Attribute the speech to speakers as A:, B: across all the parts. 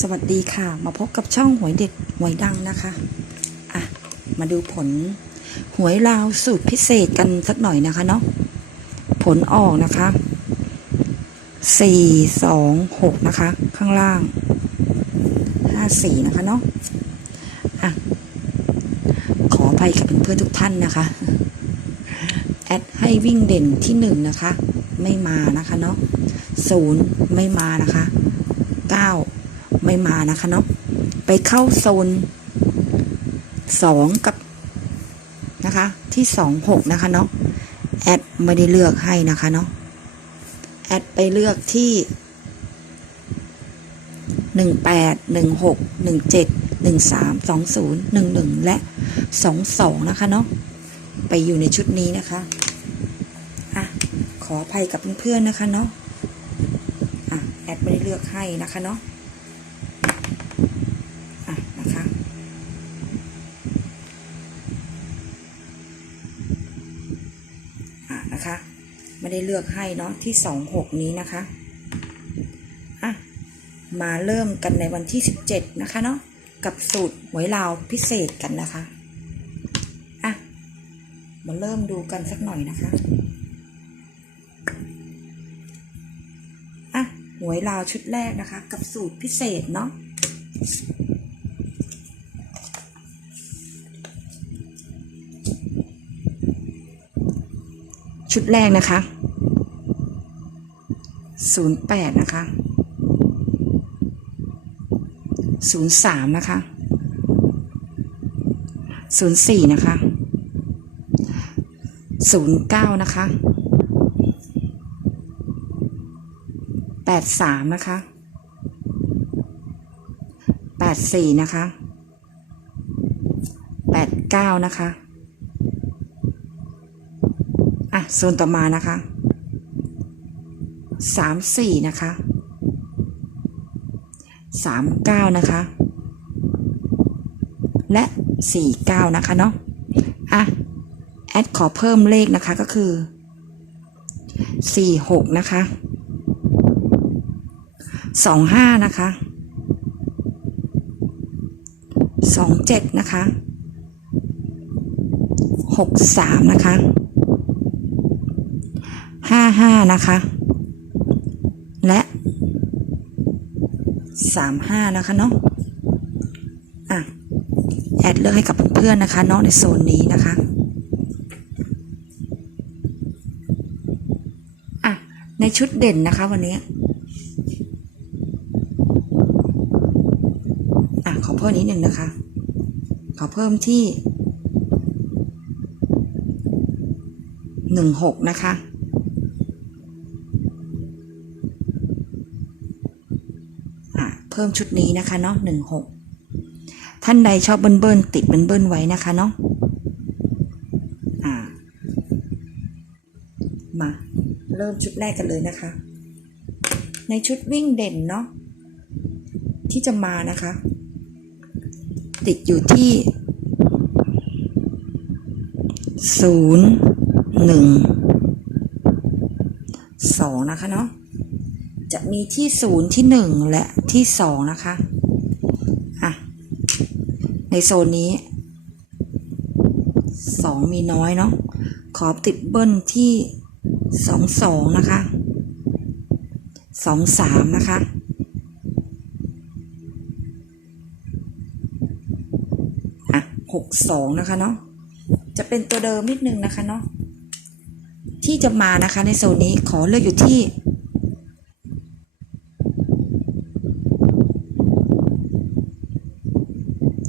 A: สวัสดีค่ะ มาพบกับช่องหวยเด็ดหวยดังนะคะ อะ มาดูผล หวยลาวสูตรพิเศษกันสักหน่อยนะคะเนาะผลออกนะคะสี่สองหกนะคะ ข้างล่างห้าสี่นะคะเนาะอะ ขออภัยกับเพื่อนๆทุกท่านนะคะ แอดให้วิ่งเด่นที่หนึ่งนะคะ ไม่มานะคะเนาะศูนย์ไม่มานะคะเก้า ไม่มานะคะเนาะไปเข้าโซนสองกับนะคะที่สองหกนะคะเนาะแอดไม่ได้เลือกให้นะคะเนาะแอดไปเลือกที่หนึ่งแปดหนึ่งหกหนึ่งเจ็ดหนึ่งสามสองศูนย์หนึ่งหนึ่งและสองสองนะคะเนาะไปอยู่ในชุดนี้นะคะอะขออภัยกับเพื่อนๆนะคะเนาะอะแอดไม่ได้เลือกให้นะคะเนาะ อะ นะคะ อะ นะคะ ไม่ได้เลือกให้เนาะที่สองหกนี้นะคะอะมาเริ่มกันในวันที่สิบเจ็ดนะคะเนาะกับสูตรหวยลาวพิเศษกันนะคะอะมาเริ่มดูกันสักหน่อยนะคะอะหวยลาวชุดแรกนะคะ กับสูตรพิเศษเนาะ ชุดแรกนะคะศูนย์แปดนะคะศูนย์สามนะคะศูนย์สี่นะคะศูนย์เก้านะคะแปดสามนะคะแปดสี่นะคะแปดเก้านะคะ อะโซนต่อมานะคะสามสี่นะคะสามเก้านะคะ และสี่เก้านะคะเนาะอะแอดขอเพิ่มเลขนะคะก็คือสี่หกนะคะสองห้านะคะสองเจ็ดนะคะหกสามนะคะ ห้าห้านะคะ และสามห้านะคะเนาะอะแอดเลือกให้กับเพื่อนๆนะคะเนาะในโซนนี้นะคะอะในชุดเด่นนะคะวันนี้อะขอเพิ่มนิดหนึ่งนะคะ ขอเพิ่มที่หนึ่งหกนะคะ เพิ่มชุดนี้นะคะเนาะหนึ่งหกท่านใดชอบเบิ้ลเบิ้ลติดเบิ้ลเบิ้ลไว้นะคะเนาะมาเริ่มชุดแรกกันเลยนะคะ ในชุดวิ่งเด่นเนาะที่จะมานะคะ ติดอยู่ที่ศูนย์หนึ่งสองนะคะเนาะ จะมีที่ศูนย์ที่หนึ่งและที่สองนะคะอะในโซนนี้สองมีน้อยเนาะขอติดเบิ้ลที่สองสองนะคะสองสามนะคะอะหกสองนะคะเนาะจะเป็นตัวเดิมนิดนึงนะคะเนาะที่จะมานะคะในโซนนี้ขอเลือกอยู่ที่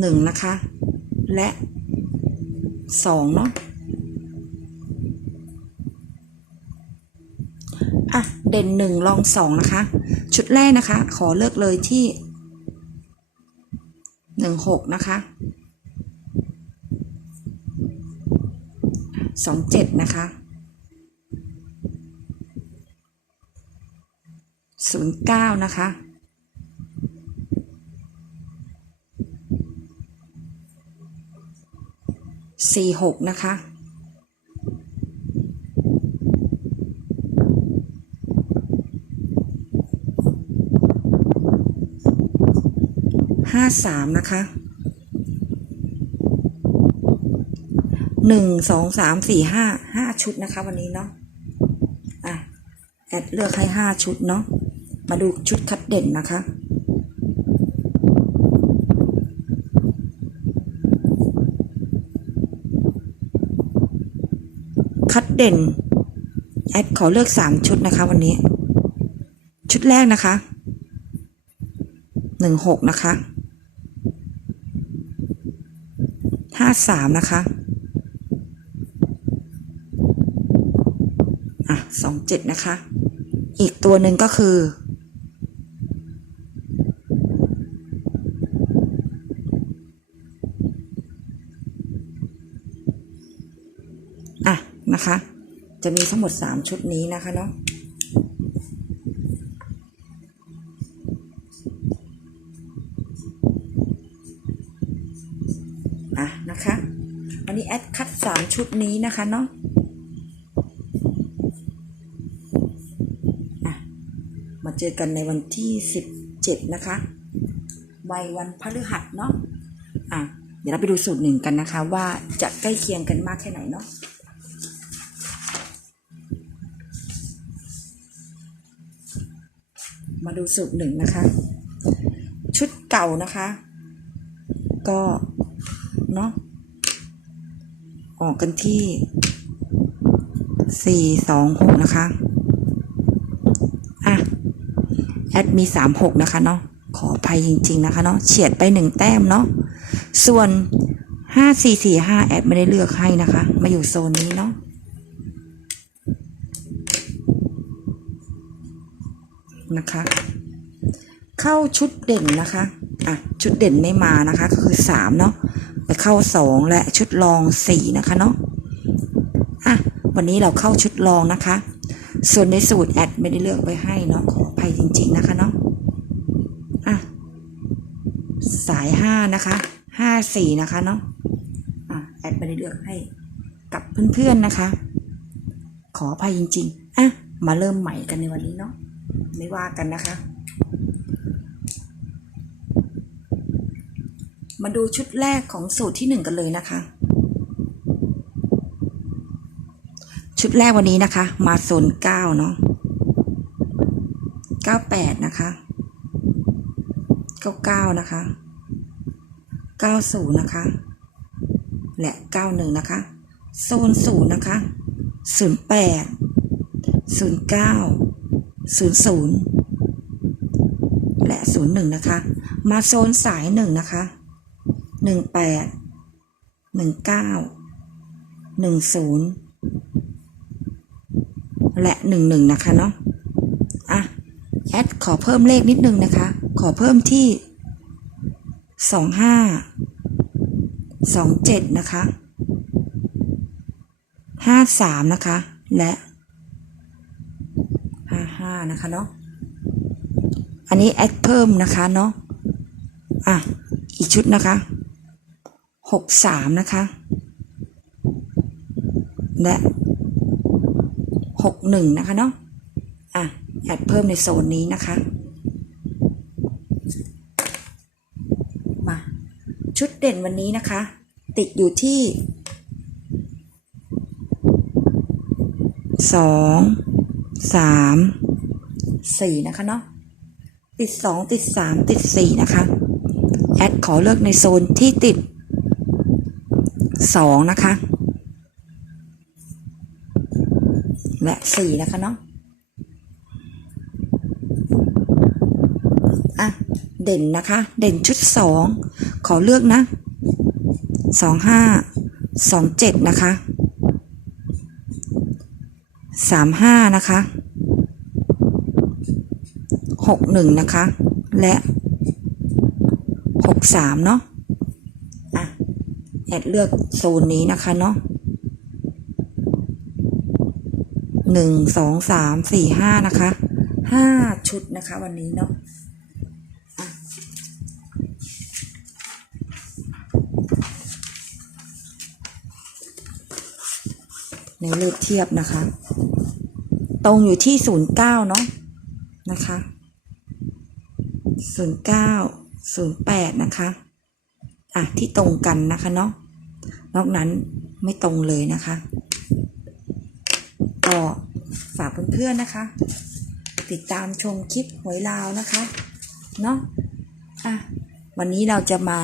A: หนึ่งนะคะ และสองเนาะอะเด่นหนึ่งลองสองนะคะ ชุดแรกนะคะ ขอเลือกเลยที่หนึ่งหกนะคะสองเจ็ดนะคะศูนย์เก้านะคะ สี่หกนะคะหห้าสามนะคะหนึ่งสองสามสี่ห้าห้าชุดนะคะ วันนี้เนาะอะแอดเลือกให้ห้าชุดเนาะมาดูชุดคัดเด่นนะคะ คัดเด่น แอดขอเลือกสามชุดนะคะวันนี้ ชุดแรกนะคะหนึ่งหกนะคะห้าสามนะคะอะสองเจ็ดนะคะ อีกตัวหนึ่งก็คือ นะคะ จะมีทั้งหมดสามชุดนี้นะคะเนาะอะนะคะ วันนี้แอดคัดสามชุดนี้นะคะเนาะอะมาเจอกันในวันที่สิบเจ็ดนะคะวัยวันพฤหัสเนาะอะเดี๋ยวเราไปดูสูตรหนึ่งกันนะคะ ว่าจะใกล้เคียงกันมากแค่ไหนเนาะ ดูสูตรหนึ่งนะคะ ชุดเก่านะคะ ก็เนาะออกกันที่สี่สองหกนะคะอะแอดมีสามหกนะคะเนาะขออภัยจริง ๆ นะคะเนาะเฉียดไปหนึ่งแต้มเนาะส่วนห้าสี่สี่ห้าแอดไม่ได้เลือกให้นะคะ มาอยู่โซนนี้เนาะ นะคะ เข้าชุดเด่นนะคะอะชุดเด่นไม่มานะคะก็คือสามเนาะไปเข้าสองและชุดรองสี่นะคะเนาะอะวันนี้เราเข้าชุดรองนะคะ ส่วนในสูตรแอดไม่ได้เลือกไว้ให้เนาะขออภัยจริง ๆนะคะเนาะอะสายห้านะคะห้าสี่นะคะเนาะอะแอดไม่ได้เลือกให้กับเพื่อนๆนะคะ ขออภัยจริง ๆอะมาเริ่มใหม่กันในวันนี้เนาะ ไม่ว่ากันนะคะ มาดูชุดแรกของสูตรที่หนึ่งกันเลยนะคะ ชุดแรกวันนี้นะคะ มาโซนเก้าเนาะเก้าแปดนะคะเก้าเก้านะคะเก้าศูนย์นะคะ และเก้าหนึ่งนะคะโซนศูนย์นะคะศูนย์แปดศูนย์เก้า ศูนย์ศูนย์และศูนย์หนึ่งนะคะ มาโซนสายหนึ่งนะคะหนึ่งแปดหนึ่งเก้าหนึ่งศูนย์และหนึ่งหนึ่งนะคะเนาะอะ แอดขอเพิ่มเลขนิดนึงนะคะ ขอเพิ่มที่สองห้าสองเจ็ดนะคะห้าสามนะคะ และ ห้าห้านะคะเนาะอันนี้แอดเพิ่มนะคะเนาะอะอีกชุดนะคะหกสามนะคะและหกหนึ่งนะคะเนาะอะแอดเพิ่มในโซนนี้นะคะมาชุดเด่นวันนี้นะคะ ติดอยู่ที่สอง สามสี่นะคะเนาะติดสองติดสามติดสี่นะคะแอดขอเลือกในโซนที่ติดสองนะคะ และสี่นะคะเนาะอะ เด่นนะคะ เด่นชุดสองขอเลือกนะสองห้าสองเจ็ดนะคะ สามห้านะคะหกหนึ่งนะคะ และหกสามเนาะอะแอดเลือกโซนนี้นะคะเนาะหนึ่งสองสามสี่ห้านะคะห้าชุดนะคะวันนี้เนาะอะในเลขเทียบนะคะ ตรงอยู่ที่ศูนย์เก้าเนาะนะคะศูนย์เก้าศูนย์แปดนะคะอะที่ตรงกันนะคะเนาะนอกนั้นไม่ตรงเลยนะคะก็ฝากเพื่อนๆนะคะ ติดตามชมคลิปหวยลาวนะคะเนาะอะวันนี้เราจะมา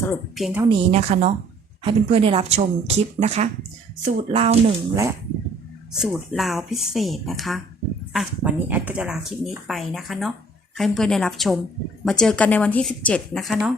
A: สรุปเพียงเท่านี้นะคะเนาะให้เพื่อนๆได้รับชมคลิปนะคะ สูตรลาวหนึ่งและ สูตรลาวพิเศษนะคะ อะ วันนี้แอดก็จะลาคลิปนี้ไปนะคะเนาะ ให้เพื่อนๆได้รับชม มาเจอกันในวันที่ 17 นะคะเนาะ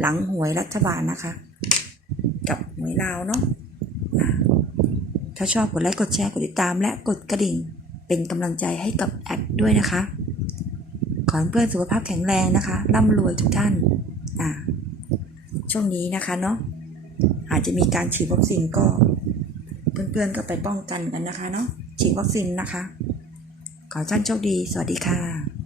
A: หลังหวยรัฐบาลนะคะ กับหวยลาวเนาะอะถ้าชอบกดไลค์ กดแชร์ กดติดตาม และกดกระดิ่ง เป็นกำลังใจให้กับแอดด้วยนะคะ ขอให้เพื่อนสุขภาพแข็งแรงนะคะ ร่ำรวยทุกท่าน อ่าช่วงนี้นะคะเนาะ อาจจะมีการฉีดวัคซีนก็ เพื่อนๆก็ไปป้องกันกันนะคะเนาะฉีดวัคซีนนะคะ ขอท่านโชคดี สวัสดีค่ะ